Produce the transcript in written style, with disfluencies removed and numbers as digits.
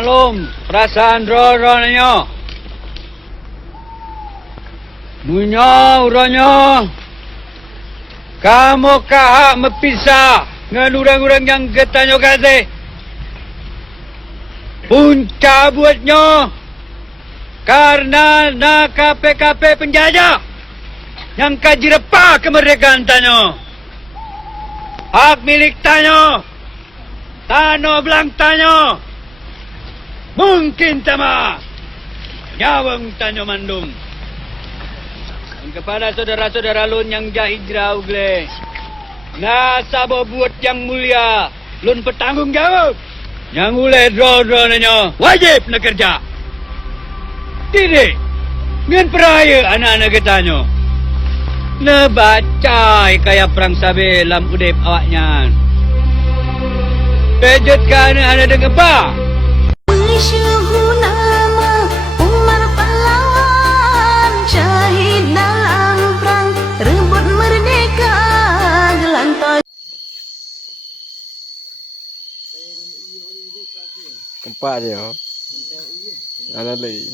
maklum perasaan ronyo. Munyo uronyo. Kamu kahak mepisah dengan orang-orang yang getanyo kasih. Punca buatnya karena nak KP penjajah yang kaji repah kemerdekaan tanyo. Hak milik tanyo. Tano belang tanyo. Mungkin tama. Nyawang tanyo mandung. Dan kepada saudara-saudara lun yang hijrah ugle. Nasabo buat yang mulia. Lun bertanggung jawab. Yang ule draw nanya. Wajib nak kerja. Tidak. Ngan peraya anak-anak ketanyo. Nebacai kayak perang sabi lam udip awaknya. Pejet ka anak-anak dengan apa? Mengisyuhu nama Umar pahlawan syahid dalam perang rebut merdeka gelantang. Keempat dia. Ada lagi.